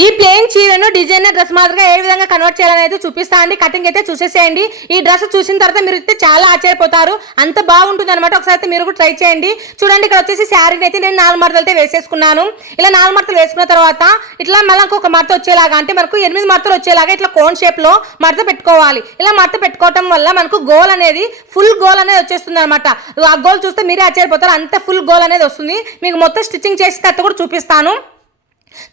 ఈ ప్లెయిన్ చీరను designer dress మాదిరిగా ఏ విధంగా కన్వర్ట్ చేయాలని అయితే చూపిస్తా అండి. కటింగ్ అయితే చూసేసేయండి. ఈ డ్రెస్ చూసిన తర్వాత మీరు అయితే చాలా ఆశ్చర్యపోతారు. అంత బాగుంటుంది అనమాట. ఒకసారి మీరు కూడా ట్రై చేయండి. చూడండి, ఇక్కడ వచ్చేసి శారీని అయితే నేను 4 మడతలు అయితే వేసేసుకున్నాను. ఇలా 4 మడతలు వేసుకున్న తర్వాత ఇట్లా మళ్ళీ ఒక మడత వచ్చేలాగా, అంటే మనకు 8 మడతలు వచ్చేలాగా ఇట్లా కోన్ షేప్ లో మడత పెట్టుకోవాలి. ఇలా మడత పెట్టుకోవటం వల్ల మనకు గోల్ అనేది ఫుల్ గోల్ అనేది వచ్చేస్తుంది అనమాట. ఆ గోల్ చూస్తే మీరే ఆశ్చర్యపోతారు. అంత ఫుల్ గోల్ అనేది వస్తుంది. మీకు మొత్తం స్టిచ్చింగ్ చేసేటట్టు కూడా చూపిస్తాను.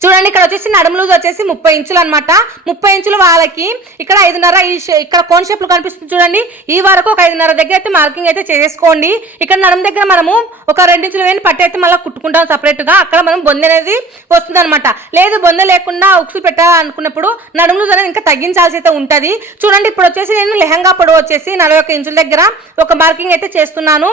చూడండి, ఇక్కడ వచ్చేసి నడుము లూజ్ వచ్చేసి 30 ఇంచులు అనమాట. 30 ఇంచులు వాళ్ళకి ఇక్కడ 5.5 ఇక్కడ కోన్ షేప్ లో కనిపిస్తుంది చూడండి. ఈ వరకు ఒక 5.5 దగ్గర అయితే మార్కింగ్ అయితే చేసుకోండి. ఇక్కడ నడుము దగ్గర మనము ఒక 2 ఇంచులు వేని పట్టి అయితే మళ్ళీ కుట్టుకుంటాం సపరేట్ గా. అక్కడ మనం బొందె అనేది వస్తుంది అనమాట. లేదు బొందె లేకుండా ఉక్సులు పెట్టాలనుకున్నప్పుడు నడుము లూజ్ అనేది ఇంకా తగ్గించాల్సి అయితే ఉంటుంది. చూడండి, ఇప్పుడు వచ్చేసి నేను లెహంగా పొడవు వచ్చేసి 41 ఇంచుల దగ్గర ఒక మార్కింగ్ అయితే చేస్తున్నాను.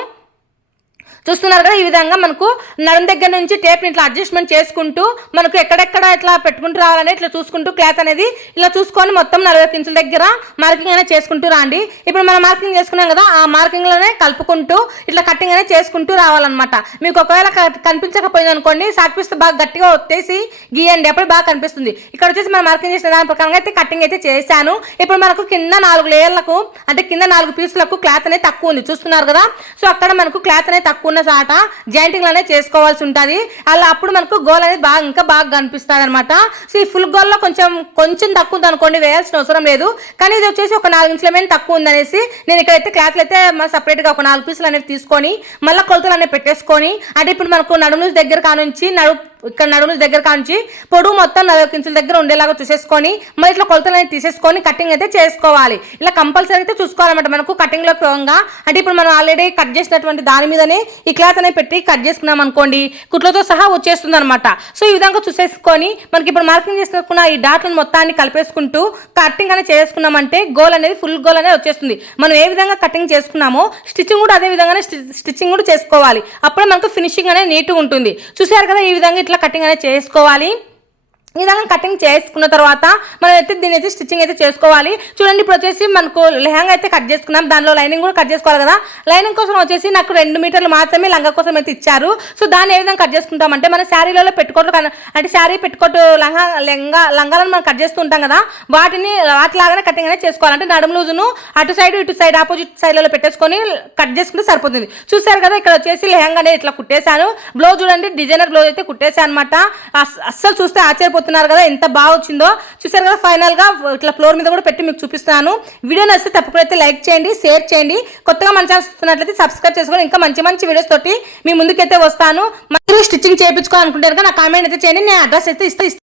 చూస్తున్నారు కదా, ఈ విధంగా మనకు నడుం దగ్గర నుంచి టేప్ని ఇట్లా అడ్జస్ట్మెంట్ చేసుకుంటూ మనకు ఎక్కడెక్కడ ఇట్లా పెట్టుకుంటూ రావాలని ఇట్లా చూసుకుంటూ క్లాత్ అనేది ఇలా చూసుకొని మొత్తం 40 ఇంచుల దగ్గర మార్కింగ్ అనేది చేసుకుంటూ రాండి. ఇప్పుడు మనం మార్కింగ్ చేసుకున్నాం కదా, ఆ మార్కింగ్లోనే కలుపుకుంటూ ఇట్లా కటింగ్ అనేది చేసుకుంటూ రావాలన్నమాట. మీకు ఒకవేళ కనిపించకపోయింది అనుకోండి, సాక్పిస్తే బాగా గట్టిగా ఒత్తేసి గీయండి, అప్పుడు బాగా కనిపిస్తుంది. ఇక్కడ వచ్చేసి మనం మార్కింగ్ చేసిన దాని ప్రకారంగా అయితే కటింగ్ అయితే చేశాను. ఇప్పుడు మనకు కింద 4 లేయర్లకు, అంటే కింద 4 పీసులకు క్లాత్ అనేది తక్కువ ఉంది, చూస్తున్నారు కదా. సో అక్కడ మనకు క్లాత్ అనేది తక్కువ చాట జాయింటింగ్ అనేది చేసుకోవాల్సి ఉంటుంది. అలా అప్పుడు మనకు గోల్ అనేది ఇంకా బాగా కనిపిస్తుంది అనమాట. సో ఈ ఫుల్ గోల్ లో కొంచెం తక్కువ ఉంది అనుకోండి, వేయాల్సిన అవసరం లేదు. కానీ ఇది వచ్చేసి ఒక 4 ఇంచుల మీద తక్కువ ఉందనేసి నేను ఇక్కడైతే క్లాత్లు అయితే సపరేట్ గా ఒక 4 పీసులు అనేవి తీసుకొని మళ్ళీ కొలతలు అనేవి పెట్టేసుకొని, అంటే ఇప్పుడు మనకు నడుము దగ్గర కానుంచి ఇక్కడ నడుము దగ్గర కాంచి పొడుగు మొత్తం 40 ఇంచుల దగ్గర ఉండేలాగా చూసేసుకొని మరి ఇట్లా కొలతలు అనేది తీసేసుకొని కటింగ్ అయితే చేసుకోవాలి. ఇలా కంపల్సరీ అయితే చూసుకోవాలన్నమాట. మనకు కటింగ్ లో క్రమంగా, అంటే ఇప్పుడు మనం ఆల్రెడీ కట్ చేసినటువంటి దాని మీదనే ఈ క్లాత్ అనేది పెట్టి కట్ చేసుకున్నాం అనుకోండి, కుట్లతో సహా వచ్చేస్తుంది అనమాట. సో ఈ విధంగా చూసేసుకొని మనకి ఇప్పుడు మార్కింగ్ చేసుకున్న ఈ డాట్లను మొత్తాన్ని కలిపేసుకుంటూ కటింగ్ అనేది చేసుకున్నామంటే గోల్ అనేది ఫుల్ గోల్ అనేది వచ్చేస్తుంది. మనం ఏ విధంగా కటింగ్ చేసుకున్నామో స్టిచ్చింగ్ కూడా అదే విధంగానే స్టిచ్చింగ్ కూడా చేసుకోవాలి. అప్పుడే మనకు ఫినిషింగ్ అనేది నీట్గా ఉంటుంది. చూసారు కదా, ఈ విధంగా కటింగ్ అనేది చేసుకోవాలి. ఈ విధంగా కటింగ్ చేసుకున్న తర్వాత మనం అయితే దీని అయితే స్టిచ్చింగ్ అయితే చేసుకోవాలి. చూడండి, ఇప్పుడు వచ్చేసి మనకు లెహంగా అయితే కట్ చేసుకున్నాం, దానిలో లైనింగ్ కూడా కట్ చేసుకోవాలి కదా. లైనింగ్ కోసం వచ్చేసి నాకు 2 మీటర్లు మాత్రమే లంగా కోసం అయితే ఇచ్చారు. సో దాన్ని ఏ విధంగా కట్ చేసుకుంటామంటే మన శారీలలో పెట్టుకోట్లు, అంటే శారీ పెట్టుకోటు లంగాలను మనం కట్ చేస్తూ ఉంటాం కదా, వాటిలాగానే కటింగ్ అనేది చేసుకోవాలి. అంటే నడుము లూజును అటు సైడ్ ఆపోజిట్ సైడ్లలో పెట్టేసుకొని కట్ చేసుకుంటే సరిపోతుంది. చూసారు కదా, ఇక్కడ వచ్చేసి లెహంగా అనేది ఇట్లా కుట్టేశాను. బ్లౌజ్ చూడండి, డిజైనర్ బ్లౌజ్ అయితే కుట్టేశాను అనమాట. అస్సలు చూస్తే ఆశ్చర్యపోతున్నారు కదా ఎంత బాగా వచ్చిందో. చూసారు కదా, ఫైనల్ గా ఇట్లా ఫ్లోర్ మీద కూడా పెట్టి మీకు చూపిస్తాను. వీడియో నచ్చితే తప్పకుండా అయితే లైక్ చేయండి, షేర్ చేయండి. కొత్తగా మన ఛానల్ చూస్తున్నట్లయితే సబ్స్క్రైబ్ చేసుకొని ఇంకా మంచి వీడియోస్ తోటి మీ ముందుకైతే వస్తాను. మీరు స్టిచ్చింగ్ చేయించుకోవాలనుకుంటారు కదా, నా కామెంట్ అయితే చేయండి, నేను అడ్రస్ అయితే ఇస్తాను.